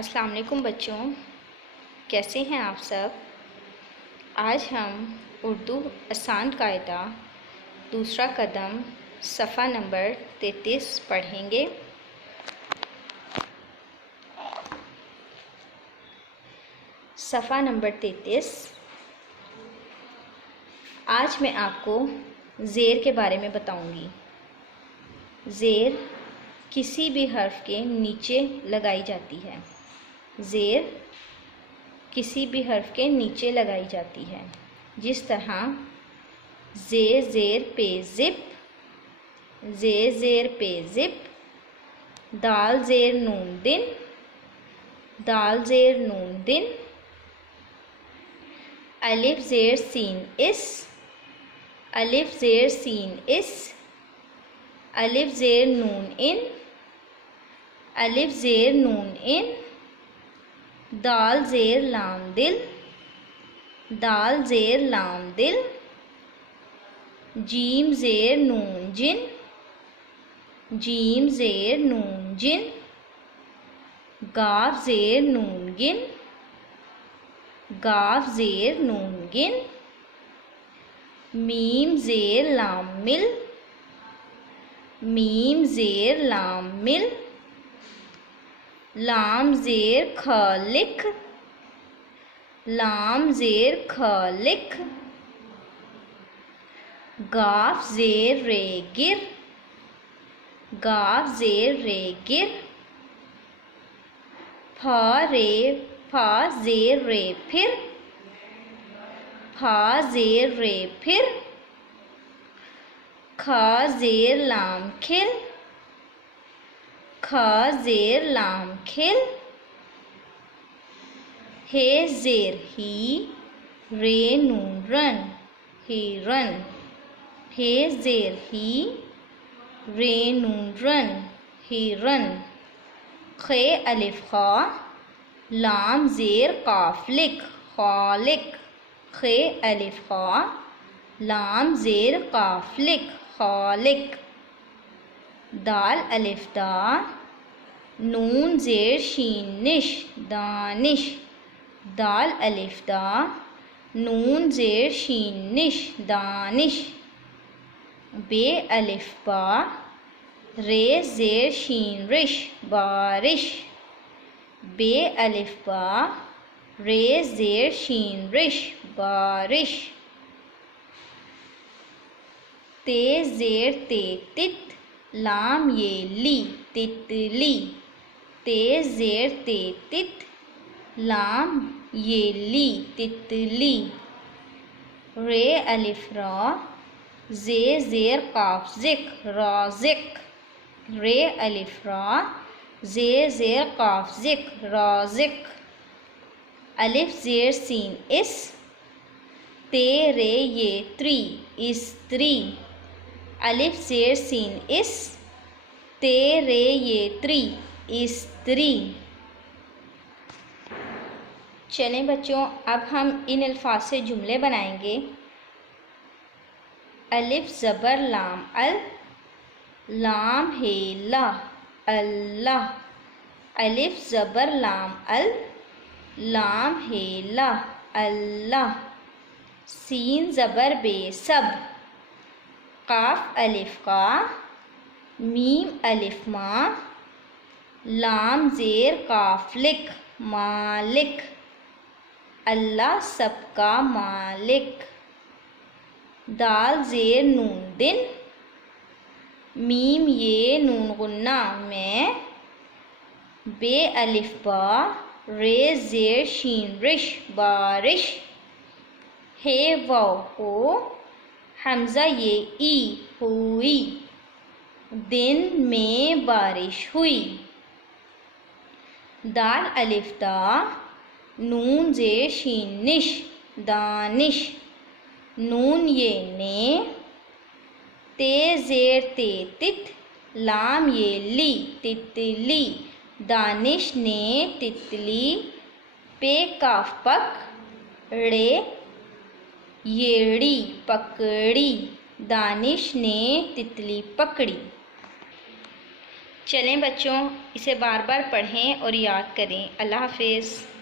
अस्सलाम वालेकुम बच्चों, कैसे हैं आप सब। आज हम उर्दू आसान कायदा दूसरा कदम सफ़ा नंबर 33 पढ़ेंगे। सफ़ा नंबर 33। आज मैं आपको ज़ेर के बारे में बताऊंगी। ज़ेर किसी भी हर्फ के नीचे लगाई जाती है। ज़ेर किसी भी हर्फ के नीचे लगाई जाती है, जिस तरह ज़ेर पे ज़िप, ज़ेर पे ज़िप, दाल ज़ेर नून दिन, दाल ज़ेर नून दिन, अलिफ ज़ेर सीन इस, अलिफ ज़ेर सीन इस, अलिफ ज़ेर नून इन, अलिफ ज़ेर नून इन, दाल ज़ेर लाम दिल, दाल ज़ेर लाम दिल, जीम ज़ेर नून जिन, जीम ज़ेर नून जिन, गाफ ज़ेर नून गिन, गाफ ज़ेर नून गिन, मीम ज़ेर लाम मिल, मीम ज़ेर लाम मिल, लाम ज़ेर ख लिख, लाम ज़ेर ख लिख, गाफ ज़ेर रे गिर, गाफ ज़ेर रे गिर, फा ज़ेर रे फिर, फा ज़ेर रे फिर, ख ज़ेर लाम खिल, ख ज़ेर लाम खिल, हे ज़ेर ही, रे नून रन, हिरन, हे ज़ेर ही, रे नून रन, हिरन, खे अलिफ खा, लाम ज़ेर काफ लिख, खालिक, खे अलिफ खा, लाम ज़ेर काफ लिख, खालिक, दाल अलिफ दा, नून ज़ेर शीन निश, दानिश, दाल अलिफ दा, नून ज़ेर शीन निश, दानिश, बे अलिफ बा, रे ज़ेर शीन रिश, बारिश, बे अलिफ बा, रे ज़ेर शीन रिश, बारिश, ते ज़ेर ते तित, लाम ये ली, तितली, ते ज़ेर ते तित, लाम ये ली, तितली, रे अलिफ रा, ज़े ज़ेर काफ ज़िक, राज़िक, रे अलिफ रा, ज़े ज़ेर काफ ज़िक, राज़िक, अलिफ ज़ेर सीन इस, ते रे ये त्री, इस्त्री, अलिफ ज़ेर सीन इस, ते रे ये त्री, इस्त्री। चलें बच्चों, अब हम इन अल्फाज से जुमले बनाएंगे। अलिफ ज़बर लाम अल, लाम हे ला, अल्लाह, अलिफ ज़बर लाम अल, लाम हे ला, अल्लाह, सीन ज़बर बे सब, काफ अलिफ का, मीम अलिफ मा, लाम ज़ेर काफ लिख, मालिक, अल्लाह सबका मालिक, दाल ज़ेर नून दिन, मीम ये नून गुन्ना में, बे अलिफ बा, रे ज़ेर शीन रिश, बारिश, हे वाव हो, हमज़ा ये ई, हुई, दिन में बारिश हुई, दाल अलिफ दा, नून ज़ेर शीन निश, दानिश, नून ये ने, ते ज़ेर ते तित, लाम ये ली, तितली, दानिश ने तितली, पे काफ पक, रे येड़ी, पकड़ी, दानिश ने तितली पकड़ी। चलें बच्चों, इसे बार बार पढ़ें और याद करें। अल्लाह हाफ़िज़।